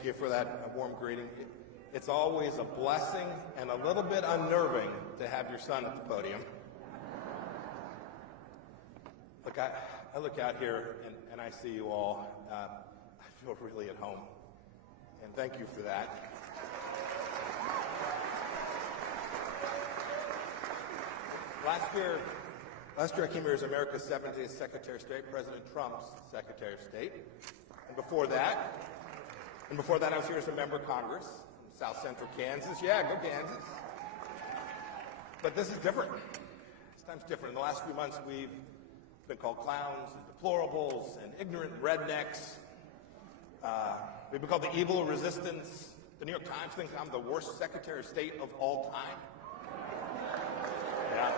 Thank you for that warm greeting. It's always a blessing and a little bit unnerving to have your son at the podium. Look, I look out here and I see you all. I feel really at home, and thank you for that. Last year I came here as America's 17th Secretary of State, President Trump's Secretary of State. And before that I was here as a member of Congress in South Central Kansas. Yeah, go Kansas. But this is different. This time's different. In the last few months, we've been called clowns and deplorables and ignorant rednecks. We've been called the evil resistance. The New York Times thinks I'm the worst Secretary of State of all time. Yeah.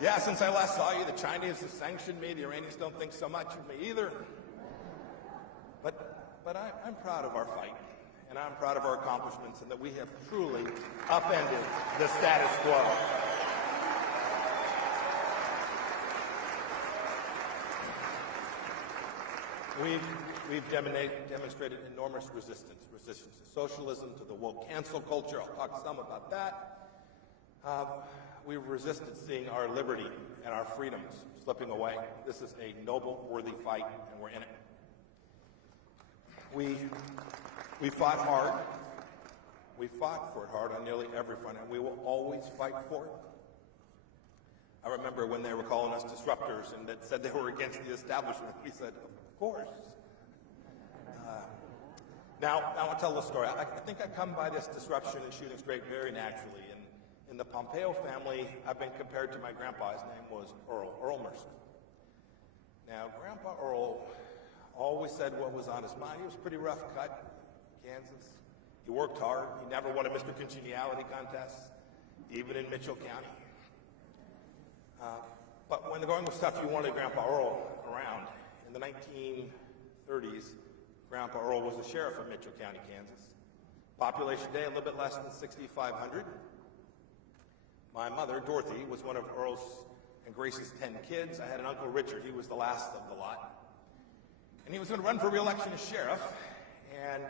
Yeah, since I last saw you, the Chinese have sanctioned me. The Iranians don't think so much of me either. But I'm proud of our fight, and I'm proud of our accomplishments, and that we have truly upended the status quo. We've demonstrated enormous resistance to socialism, to the woke cancel culture. I'll talk some about that. We've resisted seeing our liberty and our freedoms slipping away. This is a noble, worthy fight, and we're in it. We fought hard. We fought for it hard on nearly every front, and we will always fight for it. I remember when they were calling us disruptors and that said they were against the establishment. We said, of course. Now I'll tell the story. I think I come by this disruption and shooting straight very naturally. In the Pompeo family, I've been compared to my grandpa. His name was Earl Mercer. Now, Grandpa Earl always said what was on his mind. He was a pretty rough cut, Kansas. He worked hard. He never won a Mr. Congeniality contest, even in Mitchell County. But when the going was tough, you wanted Grandpa Earl around. In the 1930s, Grandpa Earl was the sheriff of Mitchell County, Kansas. Population today, a little bit less than 6,500. My mother, Dorothy, was one of Earl's and Grace's 10 kids. I had an Uncle Richard. He was the last of the lot. And he was going to run for re-election as sheriff. And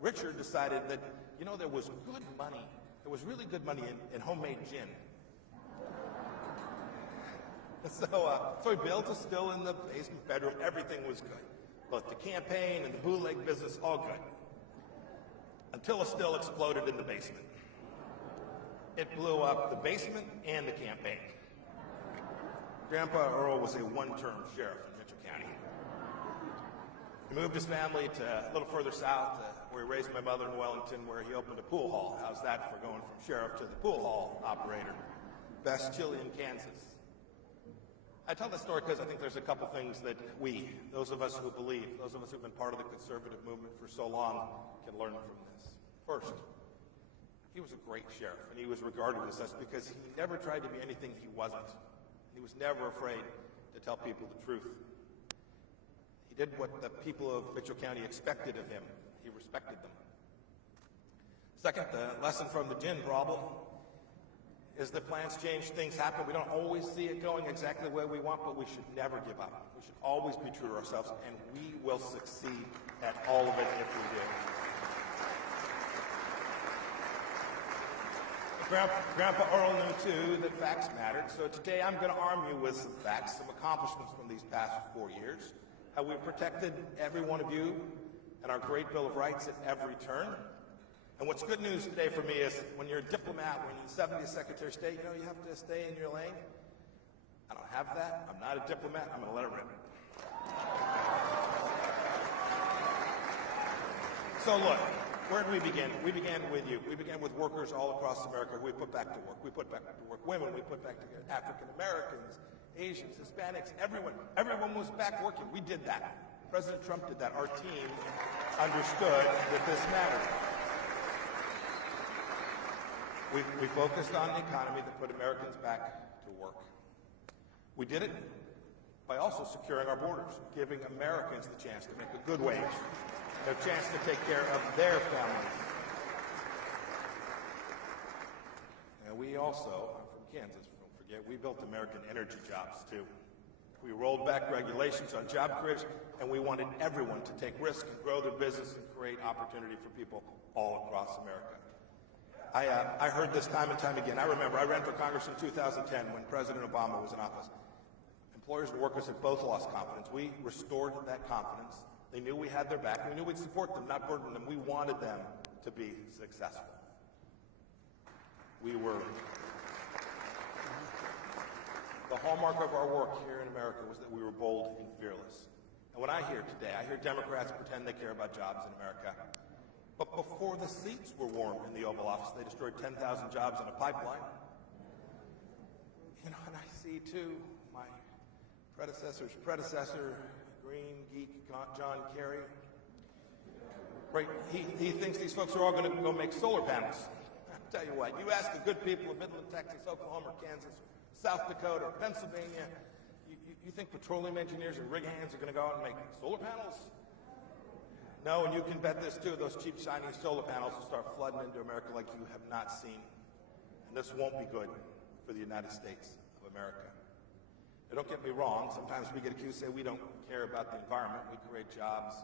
Richard decided that, you know, there was good money. There was really good money in homemade gin. So he built a still in the basement bedroom. Everything was good. Both the campaign and the bootleg business, all good. Until a still exploded in the basement. It blew up the basement and the campaign. Grandpa Earl was a one-term sheriff in Mitchell County. He moved his family to a little further south, where he raised my mother in Wellington, where he opened a pool hall. How's that for going from sheriff to the pool hall operator? Best chili in Kansas. I tell this story because I think there's a couple things that we, those of us who believe, those of us who've been part of the conservative movement for so long, can learn from this. First, he was a great sheriff, and he was regarded as such because he never tried to be anything he wasn't. He was never afraid to tell people the truth. He did what the people of Mitchell County expected of him. He respected them. Second, the lesson from the gin problem is that plans change, things happen. We don't always see it going exactly the way we want, but we should never give up. We should always be true to ourselves, and we will succeed at all of it if we do. Grandpa Earl knew, too, that facts mattered, so today I'm going to arm you with some facts, some accomplishments from these past 4 years, how we protected every one of you and our great Bill of Rights at every turn. And what's good news today for me is when you're a diplomat, when you're the 70th Secretary of State, you know, you have to stay in your lane. I don't have that. I'm not a diplomat. I'm going to let it rip. So look. Where did we begin? We began with you. We began with workers all across America who we put back to work. We put back to work women. We put back to African Americans, Asians, Hispanics, everyone. Everyone was back working. We did that. President Trump did that. Our team understood that this mattered. We focused on the economy that put Americans back to work. We did it by also securing our borders, giving Americans the chance to make a good wage, a chance to take care of their families. And we also, I'm from Kansas, don't forget, we built American energy jobs too. We rolled back regulations on job creation, and we wanted everyone to take risks and grow their business and create opportunity for people all across America. I heard this time and time again. I remember I ran for Congress in 2010 when President Obama was in office. Employers and workers had both lost confidence. We restored that confidence. They knew we had their back. We knew we'd support them, not burden them. We wanted them to be successful. The hallmark of our work here in America was that we were bold and fearless. And what I hear today, I hear Democrats pretend they care about jobs in America. But before the seats were warm in the Oval Office, they destroyed 10,000 jobs in a pipeline. And I see, too, my predecessor's predecessor, green geek John Kerry. Right, he thinks these folks are all going to go make solar panels. I'll tell you what, you ask the good people of Midland, Texas, Oklahoma, Kansas, South Dakota, or Pennsylvania, you think petroleum engineers and rig hands are going to go out and make solar panels? No, and you can bet this too, those cheap, shiny solar panels will start flooding into America like you have not seen. And this won't be good for the United States of America. Now, don't get me wrong, sometimes we get accused, say we don't care about the environment, we create jobs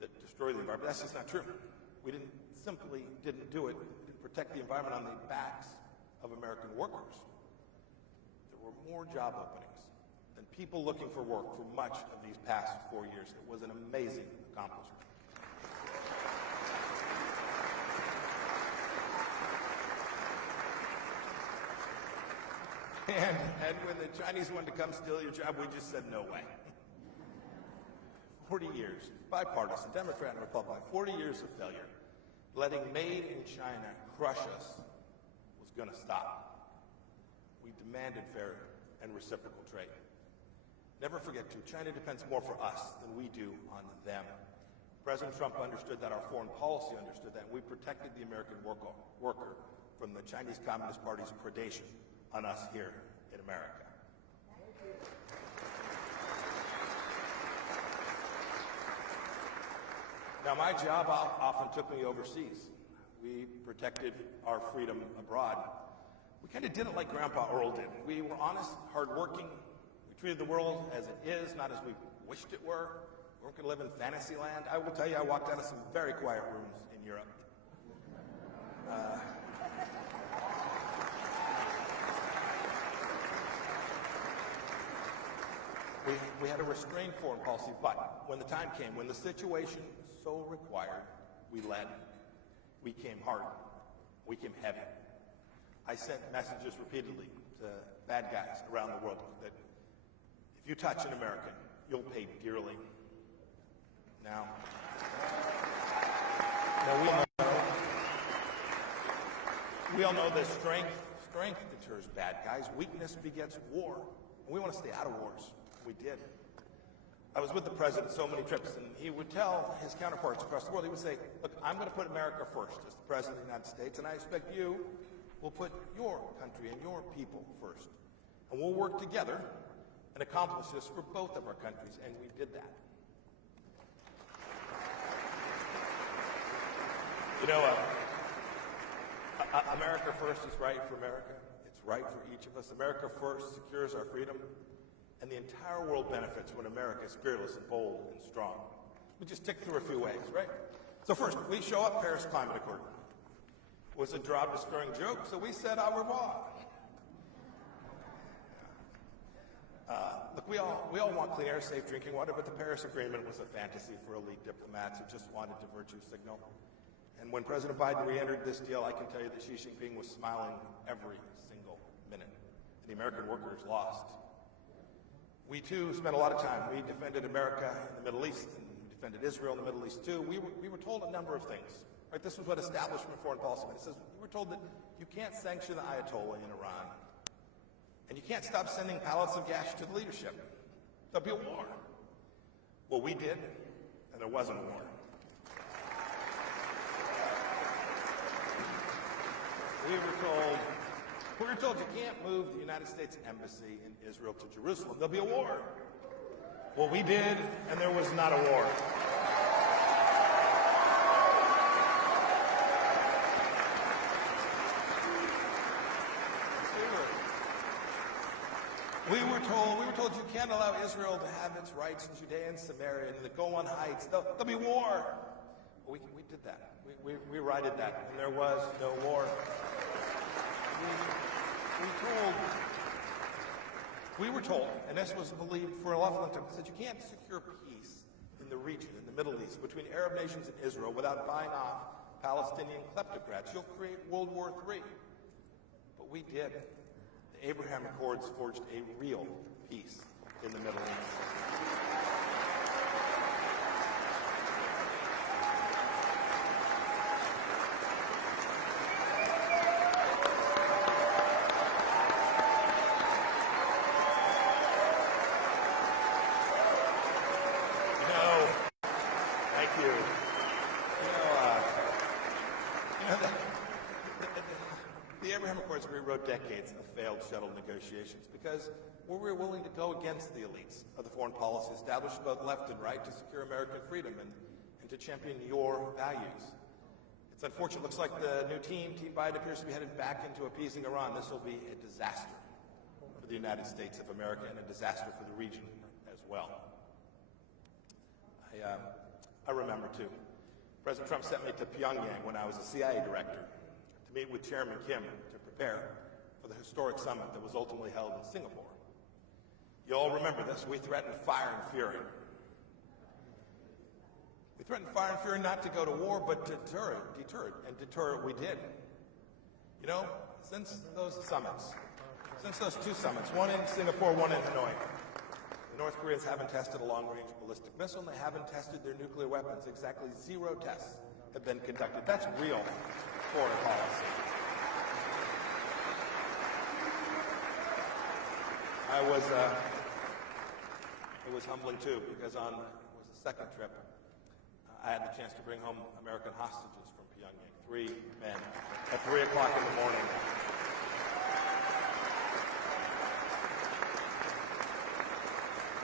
that destroy the environment. That's just not true. We simply didn't do it, didn't protect the environment on the backs of American workers. There were more job openings than people looking for work for much of these past 4 years. It was an amazing accomplishment. And when the Chinese wanted to come steal your job, we just said no way. 40 years, bipartisan, Democrat and Republican, 40 years of failure. Letting made in China crush us was going to stop. We demanded fair and reciprocal trade. Never forget, too, China depends more for us than we do on them. President Trump understood that, our foreign policy understood that, and we protected the American worker from the Chinese Communist Party's predation on us here in America. Now, my job often took me overseas. We protected our freedom abroad. We kind of did it like Grandpa Earl did. We were honest, hardworking. We treated the world as it is, not as we wished it were. We weren't going to live in fantasy land. I will tell you, I walked out of some very quiet rooms in Europe. We had a restrained foreign policy, but when the time came, when the situation so required, we led. We came hard. We came heavy. I sent messages repeatedly to bad guys around the world that if you touch an American, you'll pay dearly. Now we all know that strength deters bad guys. Weakness begets war. And we want to stay out of wars. We did. I was with the president so many trips, and he would tell his counterparts across the world, he would say, look, I'm going to put America first as the president of the United States, and I expect you will put your country and your people first. And we'll work together and accomplish this for both of our countries, and we did that. You know, America first is right for America. It's right for each of us. America first secures our freedom. And the entire world benefits when America is fearless and bold and strong. We just tick through a few ways, right? So first, we show up Paris Climate Accord. It was a job-destroying joke, so we said au revoir. Look, we all want clean air, safe drinking water, but the Paris Agreement was a fantasy for elite diplomats who just wanted to virtue signal. And when President Biden re-entered this deal, I can tell you that Xi Jinping was smiling every single minute. And the American workers lost. We, too, spent a lot of time. We defended America in the Middle East, and we defended Israel in the Middle East, too. We were told a number of things. Right? This was what establishment foreign policy meant. It says we were told that you can't sanction the Ayatollah in Iran, and you can't stop sending pallets of gas to the leadership. There'll be a war. Well, we did, and there wasn't a war. We were told you can't move the United States Embassy in Israel to Jerusalem. There'll be a war. Well, we did, and there was not a war. We were told you can't allow Israel to have its rights in Judea and Samaria and the Golan Heights. There'll be war. We did that. We righted that, and there was no war. We were told, and this was believed for a long time, that you can't secure peace in the region, in the Middle East, between Arab nations and Israel without buying off Palestinian kleptocrats. You'll create World War III. But we did. The Abraham Accords forged a real peace in the Middle East. The Abraham Accords rewrote decades of failed shuttle negotiations because we were willing to go against the elites of the foreign policy established both left and right to secure American freedom and to champion your values. It's unfortunate. It looks like the new Team Biden, appears to be headed back into appeasing Iran. This will be a disaster for the United States of America and a disaster for the region as well. I remember, too. President Trump sent me to Pyongyang when I was a CIA director to meet with Chairman Kim to prepare for the historic summit that was ultimately held in Singapore. You all remember this. We threatened fire and fury. We threatened fire and fury not to go to war, but to deter it we did. You know, since those two summits, one in Singapore, one in Hanoi, the North Koreans haven't tested a long-range ballistic missile, and they haven't tested their nuclear weapons. Exactly 0 tests have been conducted. That's real foreign policy. It was humbling, too, because it was the second trip, I had the chance to bring home American hostages from Pyongyang, 3 men, at 3 o'clock in the morning.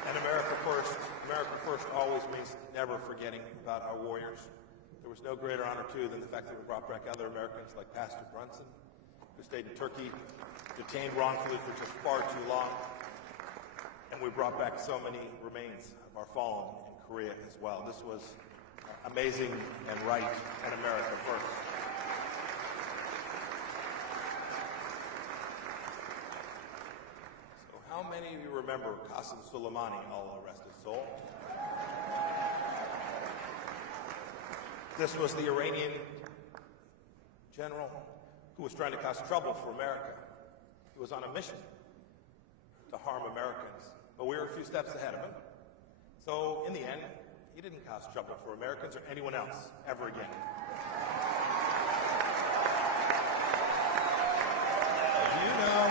And America first always means never forgetting about our warriors. There was no greater honor, too, than the fact that we brought back other Americans like Pastor Brunson, who stayed in Turkey, detained wrongfully for just far too long. And we brought back so many remains of our fallen in Korea as well. This was amazing and right, and America first. So how many of you remember Qasem Soleimani, Allah rest his soul? This was the Iranian general who was trying to cause trouble for America. He was on a mission to harm Americans, but we were a few steps ahead of him. So in the end, he didn't cause trouble for Americans or anyone else ever again. Did you know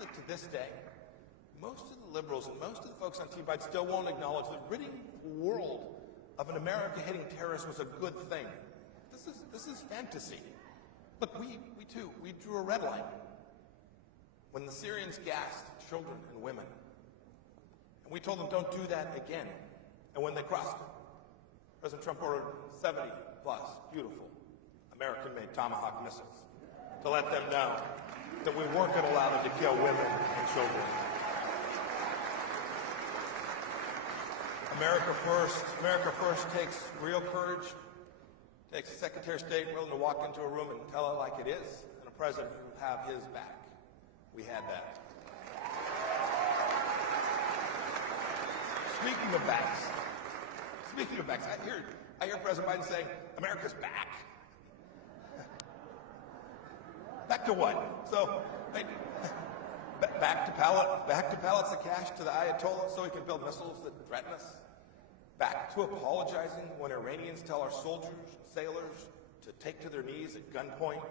that to this day, most of the liberals and most of the folks on Team Biden still won't acknowledge that ridding the world of an America-hating terrorist was a good thing. This is fantasy. Look, we drew a red line when the Syrians gassed children and women. And we told them, don't do that again. And when they crossed it, President Trump ordered 70-plus beautiful American-made Tomahawk missiles to let them know that we weren't going to allow them to kill women and children. America first takes real courage, takes a Secretary of State willing to walk into a room and tell it like it is, and a president who will have his back. We had that. Speaking of backs, I hear President Biden saying, America's back. Back to what? So, back to pallets of cash to the Ayatollah so he can build missiles that threaten us? Back to apologizing when Iranians tell our soldiers and sailors to take to their knees at gunpoint?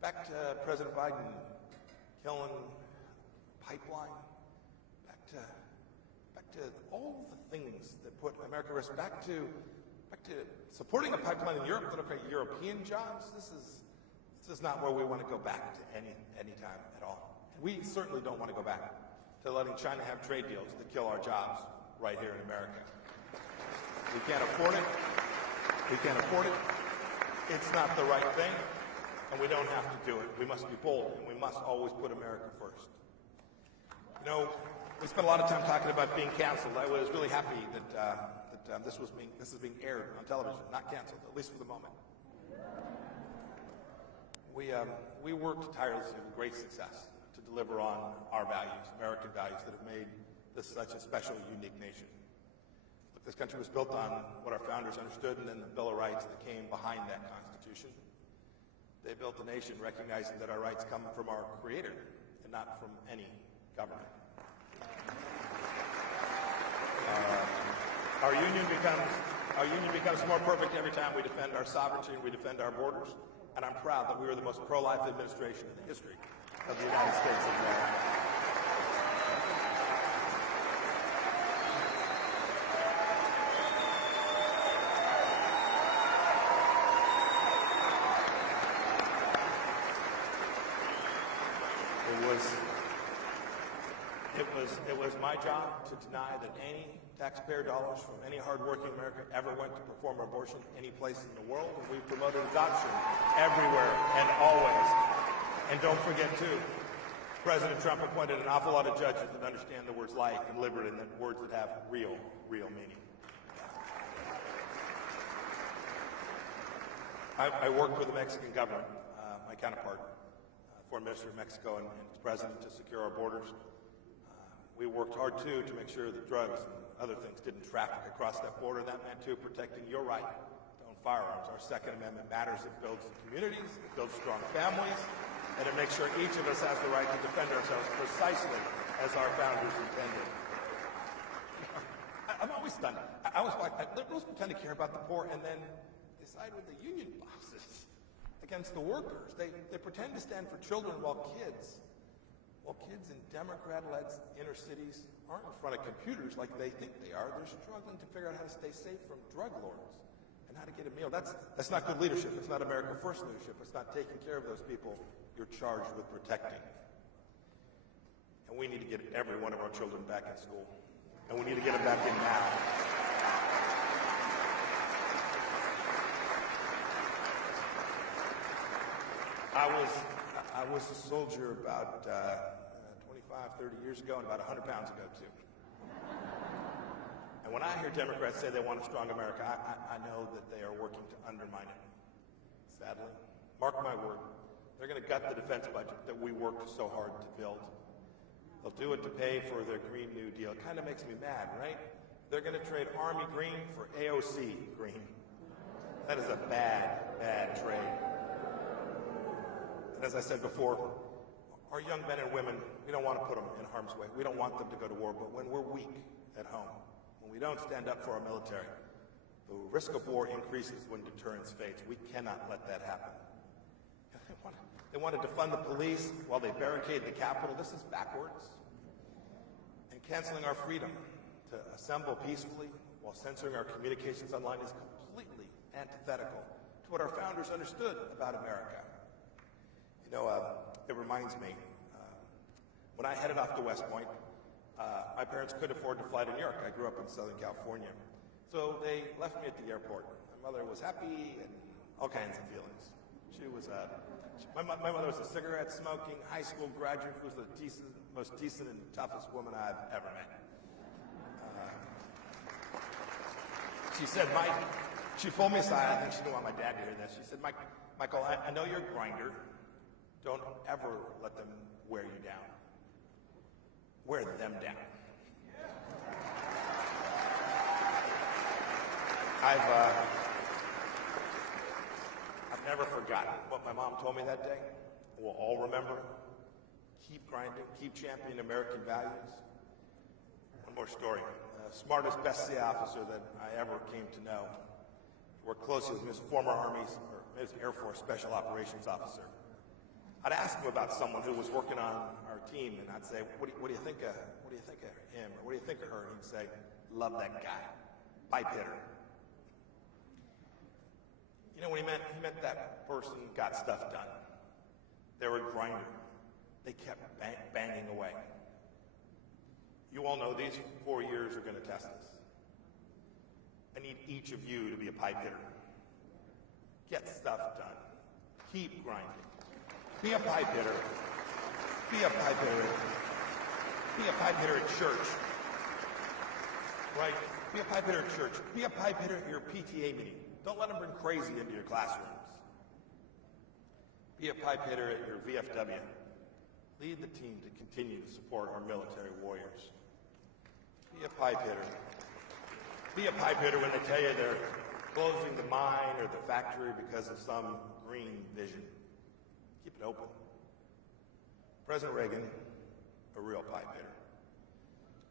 Back to President Biden killing pipeline? Back to all the things that put America at risk? Back to supporting a pipeline in Europe that'll create European jobs? This is not where we want to go back to any time at all. We certainly don't want to go back to letting China have trade deals that kill our jobs right here in America. We can't afford it. It's not the right thing, and we don't have to do it. We must be bold, and we must always put America first. You know, we spent a lot of time talking about being canceled. I was really happy that this is being aired on television, not canceled, at least for the moment. We worked tirelessly with great success to deliver on our values, American values that have made this such a special, unique nation. Look, this country was built on what our founders understood, and then the Bill of Rights that came behind that Constitution. They built a nation recognizing that our rights come from our Creator and not from any government. Our union becomes more perfect every time we defend our sovereignty and we defend our borders. And I'm proud that we were the most pro-life administration in the history of the United States of America. It was my job to deny that any taxpayer dollars from any hardworking American ever went to perform abortion any place in the world, and we promoted adoption everywhere and always. And don't forget, too, President Trump appointed an awful lot of judges that understand the words life and liberty and the words that have real meaning. I worked with the Mexican government, my counterpart, Foreign Minister of Mexico and its president, to secure our borders. We worked hard, too, to make sure that drugs and other things didn't traffic across that border. That meant, too, protecting your right to own firearms. Our Second Amendment matters. It builds communities, it builds strong families, and it makes sure each of us has the right to defend ourselves precisely as our founders intended. I'm always stunned. I was like, liberals pretend to care about the poor and then they side with the union bosses against the workers. They pretend to stand for children while kids in Democrat-led inner cities aren't in front of computers like they think they are. They're struggling to figure out how to stay safe from drug lords and how to get a meal. That's not good leadership. It's not America First leadership. It's not taking care of those people you're charged with protecting. And we need to get every one of our children back in school. And we need to get them back in now. I was a soldier about 25, 30 years ago and about 100 pounds ago, too. And when I hear Democrats say they want a strong America, I know that they are working to undermine it. Sadly, mark my word, they're going to gut the defense budget that we worked so hard to build. They'll do it to pay for their Green New Deal. It kind of makes me mad, right? They're going to trade Army green for AOC green. That is a bad trade. And as I said before, our young men and women, we don't want to put them in harm's way. We don't want them to go to war, but when we're weak at home, when we don't stand up for our military, the risk of war increases when deterrence fades. We cannot let that happen. They want to defund the police while they barricade the Capitol. This is backwards. And canceling our freedom to assemble peacefully while censoring our communications online is completely antithetical to what our founders understood about America. You know, it reminds me, when I headed off to West Point, my parents couldn't afford to fly to New York. I grew up in Southern California. So they left me at the airport. My mother was happy and all kinds of feelings. She was, my mother was a cigarette-smoking high school graduate who was the most decent and toughest woman I've ever met. She said, Mike, she pulled me aside. I think she didn't want my dad to hear this. She said, Michael, I know you're a grinder. Don't ever let them wear you down. Wear them down. I've never forgotten what my mom told me that day. We'll all remember. Keep grinding, keep championing American values. One more story. The smartest, best CIA officer that I ever came to know. Worked closely with his former Army's or his Air Force Special Operations officer. I'd ask him about someone who was working on our team, and I'd say, what do you think of him, or what do you think of her? And he'd say, love that guy, pipe hitter. You know what he meant? He meant that person got stuff done. They were a grinder. They kept banging away. You all know these 4 years are going to test us. I need each of you to be a pipe hitter. Get stuff done. Keep grinding. Be a pipe hitter. Be a pipe hitter. Be a pipe hitter at church. Right? Be a pipe hitter at church. Be a pipe hitter at your PTA meeting. Don't let them bring crazy into your classrooms. Be a pipe hitter at your VFW. Lead the team to continue to support our military warriors. Be a pipe hitter. Be a pipe hitter when they tell you they're closing the mine or the factory because of some green vision. Keep it open. President Reagan, a real pipe hitter.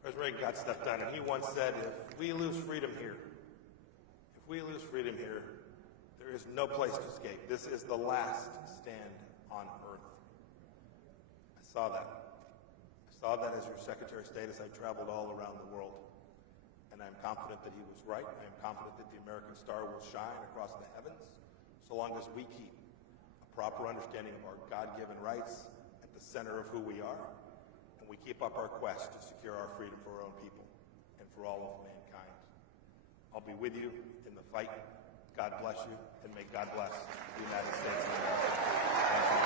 President Reagan got stuff done, and he once said, if we lose freedom here, there is no place to escape. This is the last stand on earth. I saw that. I saw that as your Secretary of State as I traveled all around the world. And I'm confident that he was right. I am confident that the American star will shine across the heavens so long as we keep a proper understanding of our God-given rights at the center of who we are, and we keep up our quest to secure our freedom for our own people and for all of mankind. I'll be with you in the fight. God bless you, and may God bless the United States of America. Thank you.